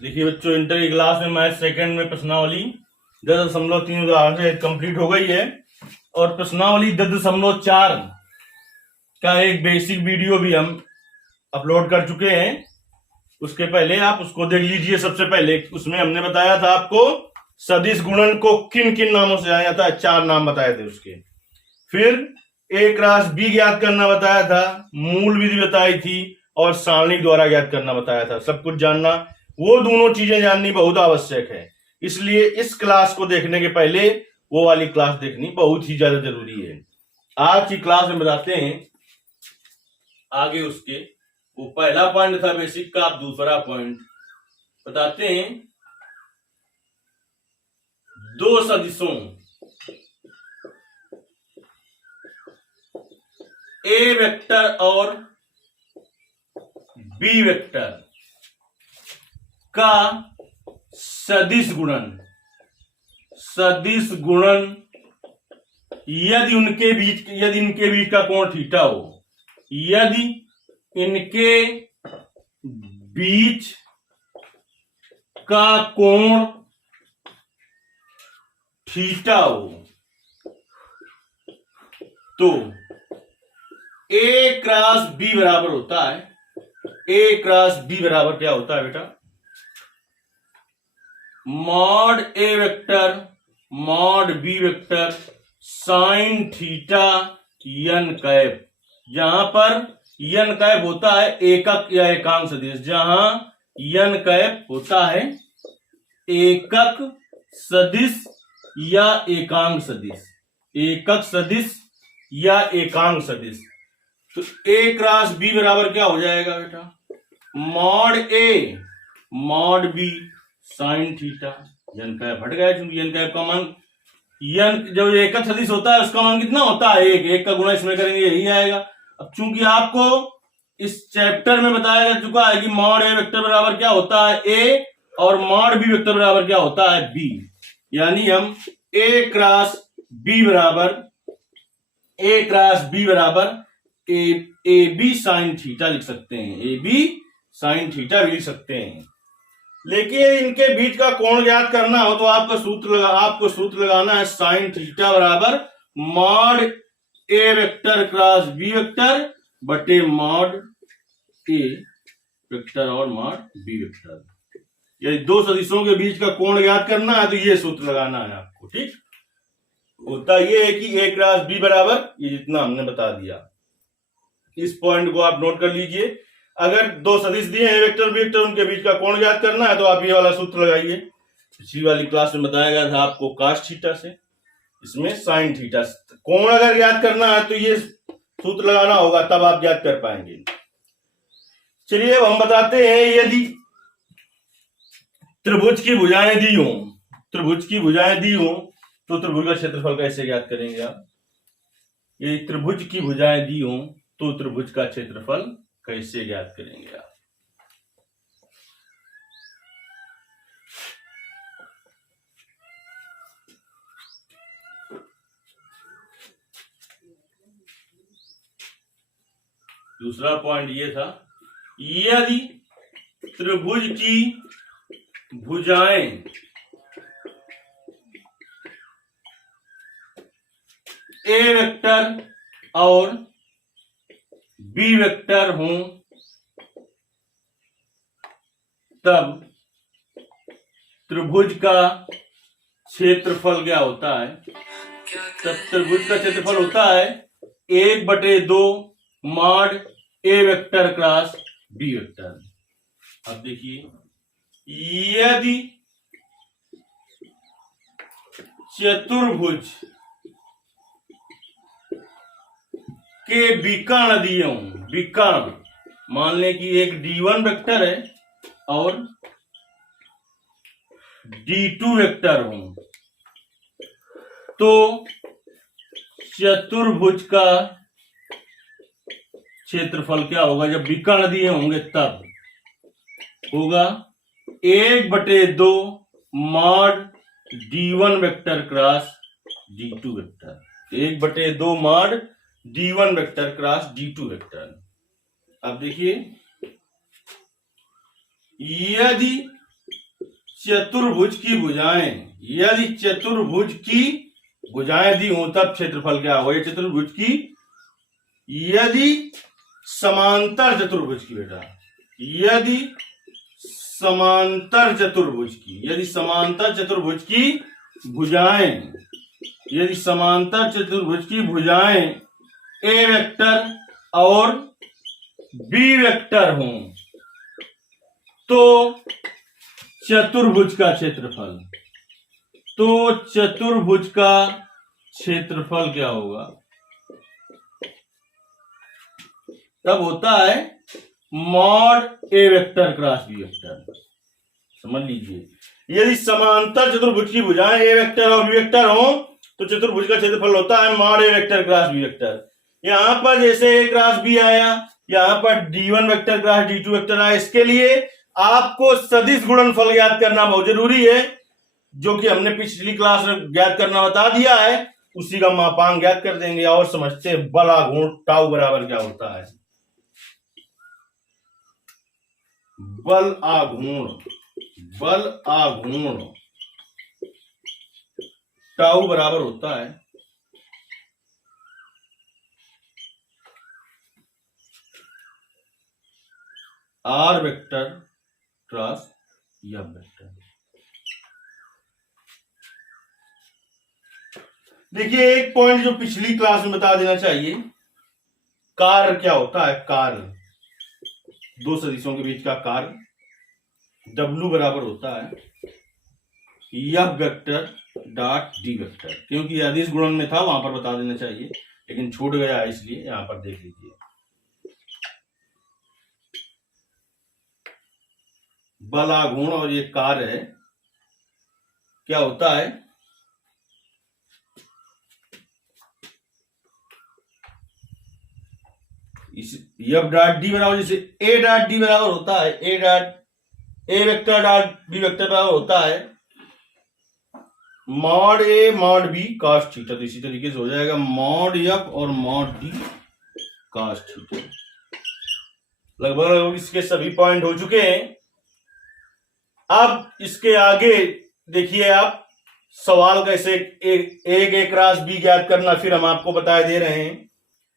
देखिए बच्चों, इंटर की क्लास में मैथ सेकंड में प्रश्नावली 10.3 उदाहरण से कंप्लीट हो गई है और प्रश्नावली 10.4 का एक बेसिक वीडियो भी हम अपलोड कर चुके हैं। उसके पहले आप उसको देख लीजिए। सबसे पहले उसमें हमने बताया था आपको सदिश गुणन को किन किन नामों से जाना जाता है, 4 नाम बताए थे उसके। फिर ए क्रॉस बी ज्ञात करना बताया था, मूल विधि बताई थी और सारणिक द्वारा ज्ञात करना बताया था। सब कुछ जानना, वो दोनों चीजें जाननी बहुत आवश्यक है। इसलिए इस क्लास को देखने के पहले वो वाली क्लास देखनी बहुत ही ज्यादा जरूरी है। आज की क्लास में बताते हैं आगे उसके, वो पहला पॉइंट था बेसिक का, आप दूसरा पॉइंट बताते हैं। दो सदिशों ए वेक्टर और बी वेक्टर का सदिश गुणन यदि इनके बीच का कोण थीटा हो, यदि इनके बीच का कोण थीटा हो तो ए क्रॉस बी बराबर होता है। ए क्रॉस बी बराबर क्या होता है बेटा? Mod A vector mod B vector sine theta n cap. जहां पर यन कैप होता है एकक या एकांक सदिश, जहां यन कैप होता है एकक सदिश या एकांक सदिश, एकक सदिश या एकांक सदिश। तो ए क्रॉस बी बराबर क्या हो जाएगा बेटा? Mod A mod B sign theta n cap हट गया, क्योंकि यन कैप का मान, यन जो एकक सदिश होता है उसका मान कितना होता है? एक का गुणा इसमें करेंगे यही आएगा। अब चूंकि आपको इस चैप्टर में बताया जा चुका है कि मॉड ए वेक्टर बराबर क्या होता है ए और मॉड बी वेक्टर बराबर क्या होता है बी, यानी हम ए क्रॉस बी बराबर ए बी साइन थीटा लिख सकते हैं, ए बी साइन थीटा भी लिख सकते हैं। लेकिन इनके बीच का कोण ज्ञात करना हो तो आपको सूत्र लगाना है साइन थीटा बराबर mod A vector cross B vector बटे मॉड ए वेक्टर और मॉड बी वेक्टर। यदि दो सदिशों के बीच का कोण ज्ञात करना है तो ये सूत्र लगाना है आपको। ठीक होता ये है कि ए क्रॉस बी बराबर ये जितना हमने बता दिया, इस पॉइंट को आप नोट कर लीजिए। अगर दो सदिश दिए हैं वेक्टर बी वेक्टर, उनके बीच का कोण ज्ञात करना है तो आप ये वाला सूत्र लगाइए। पिछली वाली क्लास में बताया गया था आपको cos थीटा से, इसमें sin थीटा। कोण अगर ज्ञात करना है तो ये सूत्र लगाना होगा, तब आप ज्ञात कर पाएंगे। चलिए अब हम बताते हैं, यदि त्रिभुज की भुजाएं दी हो तो त्रिभुज का क्षेत्रफल कैसे ज्ञात करेंगे आप? यदि त्रिभुज की भुजाएं दी हो तो त्रिभुज का क्षेत्रफल कैसे ज्ञात करेंगे आप? दूसरा पॉइंट ये था, यदि त्रिभुज की भुजाएं ए वेक्टर और बी वेक्टर हों तब त्रिभुज का क्षेत्रफल क्या होता है? तब त्रिभुज का क्षेत्रफल होता है 1/2 mod A vector cross B vector. अब देखिए, यदि चतुर्भुज के विकर्ण दिए हों, विकर्ण मान लें कि एक D1 वेक्टर है और D2 वेक्टर हो, तो चतुर्भुज का क्षेत्रफल क्या होगा? जब विकर्ण दिए होंगे तब होगा 1/2 mod D1 vector cross D2 vector, 1/2 mod D1 vector cross D2 vector. अब देखिए, यदि चतुर्भुज की भुजाएं, यदि चतुर्भुज की भुजाएं दी हों तब क्षेत्रफल क्या होगा। चतुर्भुज की यदि समांतर चतुर्भुज की, बेटा यदि समांतर चतुर्भुज की, यदि समांतर चतुर्भुज की भुजाएं, यदि समांतर चतुर्भुज की भुजाएं ए वेक्टर और बी वेक्टर हों तो चतुर्भुज का क्षेत्रफल, तो चतुर्भुज का क्षेत्रफल क्या होगा। तब होता है mod A vector cross B vector. समझ लीजिए, यदि समांतर चतुर्भुज की भुजाएं ए वेक्टर और बी वेक्टर हो तो चतुर्भुज का क्षेत्रफल होता है mod A vector cross B vector. यहां पर जैसे ए क्रॉस बी आया, यहां पर D1 vector cross D2 vector आया। इसके लिए आपको सदिश गुणनफल ज्ञात करना बहुत जरूरी है, जो कि हमने पिछली क्लास में ज्ञात करना बता दिया है। उसी का मापांक ज्ञात कर देंगे और समझते हैं बल आघूर्ण टाउ बराबर क्या होता है। बल आघूर्ण, बल आघूर्ण टाउ बराबर होता है R vector cross F vector. देखिए एक पॉइंट जो पिछली क्लास में बता देना चाहिए, कार्य क्या होता है। कार्य, दो सदिशों के बीच का कार्य W बराबर होता है F vector dot D vector. क्योंकि अदिश गुणन में था वहां पर बता देना चाहिए, लेकिन छूट गया है, इसलिए यहां पर देख लीजिए। बल आघूर्ण और ये कार्य है, क्या होता है इस एफ डॉट डी बराबर, जैसे ए डॉट डी बराबर होता है A dot A vector dot B vector बराबर होता है mod A mod B cos theta. तो इसी तरीके से हो जाएगा मॉड एफ और मॉड डी कॉस थीटा। लगभग इसके सभी पॉइंट हो चुके हैं। अब इसके आगे देखिए आप, सवाल कैसे एक ए क्रॉस बी ज्ञात करना, फिर हम आपको बता दे रहे हैं,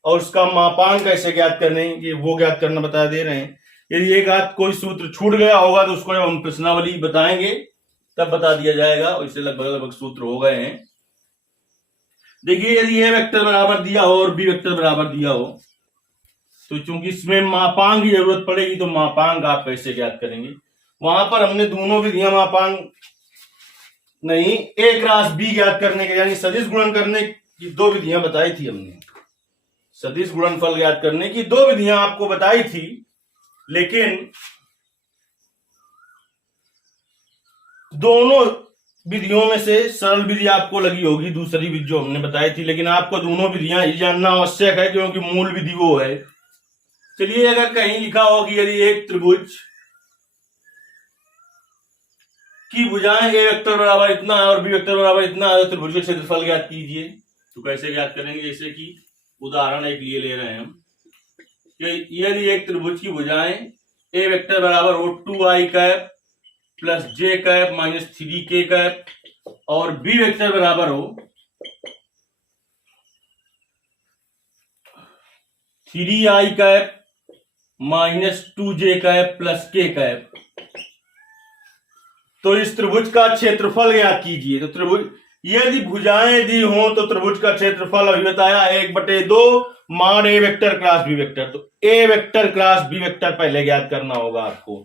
और उसका मापांक कैसे ज्ञात करने ये वो ज्ञात करना बता दे रहे हैं। यदि एक आध कोई सूत्र छूट गया होगा तो उसको जब हम प्रश्नावली बताएंगे तब बता दिया जाएगा, और इससे लगभग लगभग सूत्र हो गए हैं। देखिए यदि ए वेक्टर बराबर दिया हो और बी वेक्टर बराबर दिया हो तो चूंकि इसमें मापांक की जरूरत पड़ेगी, तो मापांक आप कैसे ज्ञात करेंगे। वहां पर हमने दोनों विधियां मापांक नहीं, ए क्रॉस बी ज्ञात करने के यानी सदिश गुणन करने की दो विधियां बताई थी हमने। सदिश गुणनफल ज्ञात करने की दो विधियां आपको बताई थी, लेकिन दोनों विधियों में से सरल विधि आपको लगी होगी दूसरी विधि जो हमने बताई थी, लेकिन आपको दोनों विधियां ही जानना आवश्यक है क्योंकि मूल विधि वो है। चलिए अगर कहीं लिखा हो कि यदि एक त्रिभुज की भुजाएं ए वेक्टर बराबर इतना है और बी वेक्टर बराबर इतना है तो त्रिभुज का क्षेत्रफल ज्ञात कीजिए, तो कैसे ज्ञात करेंगे। जैसे कि उदाहरण एक लिए ले रहे हैं हम कि यदि एक त्रिभुज की भुजाएं ए वेक्टर बराबर हो 2i कैप प्लस जे कैप माइनस 3k कैप और बी वेक्टर बराबर हो 3i cap minus 2j cap plus k cap, तो इस त्रिभुज का क्षेत्रफल ज्ञात कीजिए। तो त्रिभुज यदि भुजाएं दी हो तो त्रिभुज का क्षेत्रफल अभी बताया 1/2 mod A vector cross B vector. तो ए वेक्टर क्रॉस बी वेक्टर पहले ज्ञात करना होगा आपको।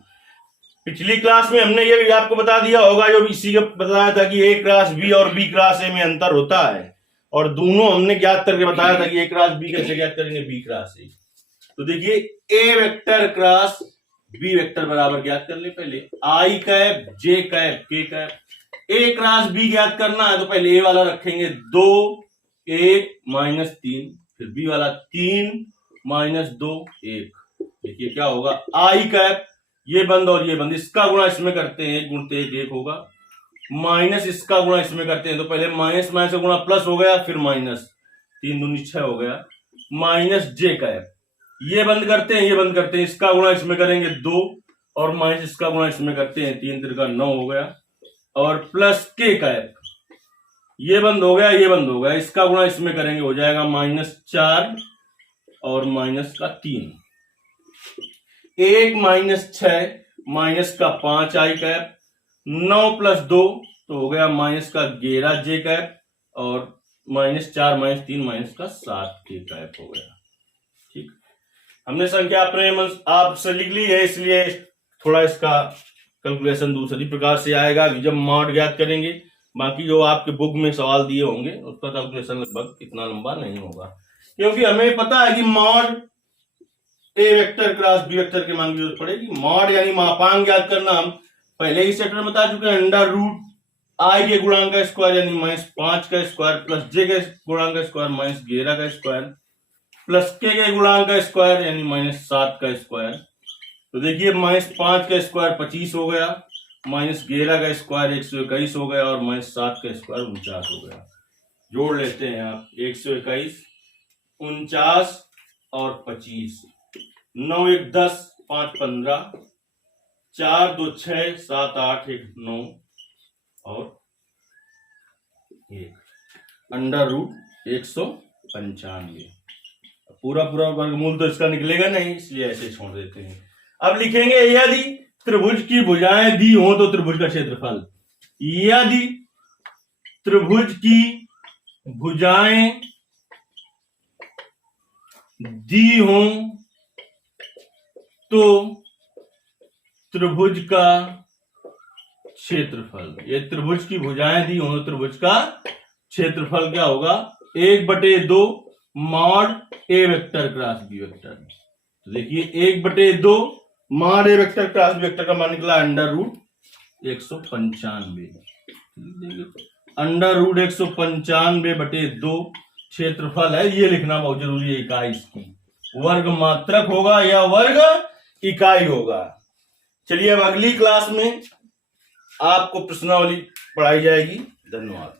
पिछली क्लास में हमने ये भी आपको बता दिया होगा, जो इसी का बताया था कि ए क्रॉस बी और बी क्रॉस ए में अंतर होता है, और दोनों हमने ज्ञात करके बताया था कि ए क्रॉस बी कैसे ज्ञात करेंगे, बी क्रॉस ए। तो देखिए ए वेक्टर क्रॉस बी वेक्टर बराबर ज्ञात कर ले पहले आई कैप जे कैप के कैप। ए क्रॉस बी ज्ञात करना है तो पहले ए वाला रखेंगे 2 1 माइनस 3, फिर बी वाला 3 माइनस 2 1। देखिए क्या होगा, आई कैप ये बंद और ये बंद, इसका गुणा इसमें करते हैं 1 गुणते 1 होगा, माइनस इसका गुणा इसमें करते हैं तो पहले माइनस माइनस का गुणा प्लस हो गया, फिर माइनस 3 दूनी 6 हो गया, माइनस जे कैप ये बंद करते हैं ये बंद करते हैं, इसका गुणा इसमें करेंगे 2 और माइनस इसका गुणा इसमें करते हैं 3 3 का 9 हो गया, और प्लस के कैप, ये बंद हो गया, ये बंद हो गया, इसका गुणा इसमें करेंगे, हो जाएगा -4 और -3, 1 -6 माइनस का 5 आई कैप, 9 + 2 तो हो गया -11 जे कैप, और -4 -3 -7 के कैप हो गया। ठीक, हमने संख्या अपने आपसे लिख ली है, इसलिए थोड़ा इसका कैलकुलेशन दूसरी प्रकार से आएगा जब मॉड ज्ञात करेंगे। बाकी जो आपके बुक में सवाल दिए होंगे उसका कैलकुलेशन लगभग इतना लंबा नहीं होगा, क्योंकि हमें पता है कि mod A vector cross B vector के मान की जरूरत पड़ेगी। मॉड यानी मापांक ज्ञात करना हम पहले ही चैप्टर में बता चुके हैं, √i के गुणांक का स्क्वायर यानी -5 का स्क्वायर प्लस j के गुणांक का स्क्वायर -11 का स्क्वायर प्लस के गुणांक का स्क्वायर यानी -7 का स्क्वायर। तो देखिए -5 का स्क्वायर 25 हो गया, -11 का स्क्वायर 121 हो गया और -7 का स्क्वायर 49 हो गया। जोड़ लेते हैं आप, 121 49 और 25, 9 × 1 = 10, 5 × 15, 4 2 6 7 8 1 9 और 1 √195। पूरा वर्गमूल तो इसका निकलेगा नहीं, इसलिए ऐसे छोड़ देते हैं। अब लिखेंगे यदि त्रिभुज की भुजाएं दी हो तो त्रिभुज का क्षेत्रफल। यदि त्रिभुज की भुजाएं दी हो तो त्रिभुज का क्षेत्रफल, ये त्रिभुज की भुजाएं दी हो तो त्रिभुज का क्षेत्रफल क्या होगा, 1/2 mod A vector cross B vector. तो देखिए 1/2 mod A vector cross B vector का मान निकला √195, √195/2 क्षेत्रफल है, ये लिखना बहुत जरूरी है। इकाई इसकी वर्ग मात्रक होगा या वर्ग इकाई होगा। चलिए अब अगली क्लास में आपको प्रश्नावली पढ़ाई जाएगी। धन्यवाद।